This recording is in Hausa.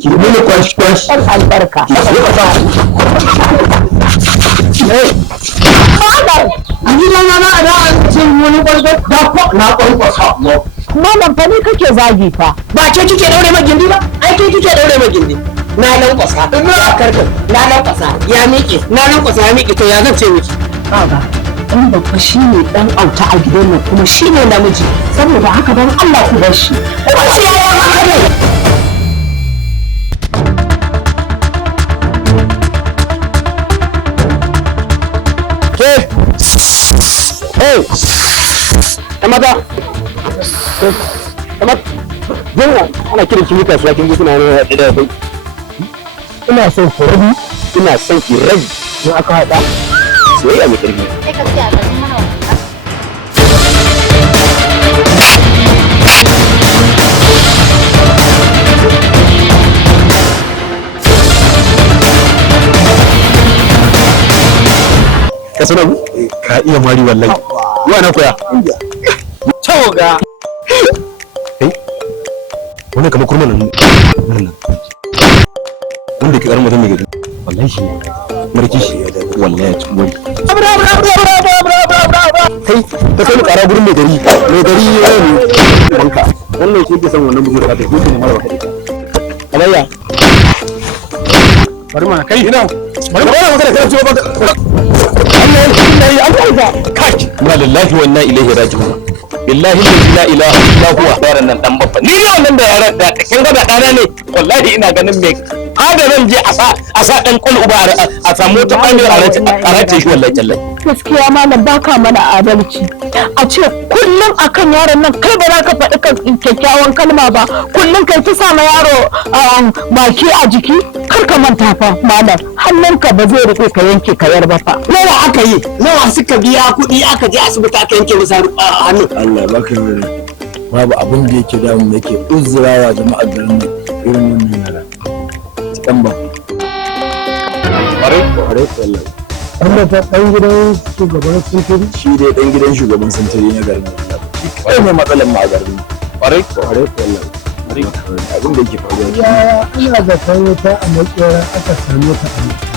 ki mun kwashi albarka Malam fa ni kake zagi fa. Ba ce kike daure ma gindi ba? Ai kai kike daure ma gindi. Na lankwasa, ya karkar, na lankwasa, ya miƙe, na lankwasa ya miƙe to ya zan ce miki. Kaga in babba shine dan auta a gidan nan kuma shine namiji saboda haka dan Allah ku bar shi. Kuma shi ya yi haka ne. Hey! Amada! Amada! Jinwa, ana kiran ki muka suwa kin ji suna nan da kai. Ina son ki rabi, ina son ki rabi. In aka haɗa, soyayya mai ƙarfi. Sai ka ce a garin mana wata. Ka sanar ka iya mari wallahi. Wa na koya. Ciao ga. Wannan kamar kurman nan. Wanda ke karin mutum mai gari. Wallahi shi. Marki shi wallahi ya ci wani. Kai ka kai kara gurin mai gari. Mai gari yayin banka. Wannan shi ke son wannan bugu da ta yi ne mara baka. Alayya. Bari mana kai ina. Bari mana magana kai ciwo baka. Inna lillahi wa inna ilaihi raji'un. Billahi la ilaha illa huwa. Yaran nan dan babba. Ni ne wannan da yaran da kin ga da dana ne. Wallahi ina ganin me hada nan je a sa dan kuluba a samu ta bani a race shi wallahi tallahi. Gaskiya malam baka mana adalci. A ce kullum akan yaron nan kai ba za ka faɗi kyakkyawan kalma ba. Kullum kai ta sama yaro baki a jiki. Kar ka manta fa malam hannunka ba zai rike ka yanke kayar ba fa. Nawa aka yi? Nawa suka biya kuɗi aka je asibiti aka yanke musu hannu? Allah baka yi babu abin da yake damu yake uzurawa jama'ar garin nan irin wannan yara. Cikan ba. Ƙwarai wallahi. Wanda ta ɗan gidan shugaban sintiri? Shi dai ɗan gidan shugaban sintiri na garin nan. Kai ne matsalar ma a garin nan. Ƙwarai wallahi. Abin da yake faruwa. Ya ana da kan wuta a makera aka same ta a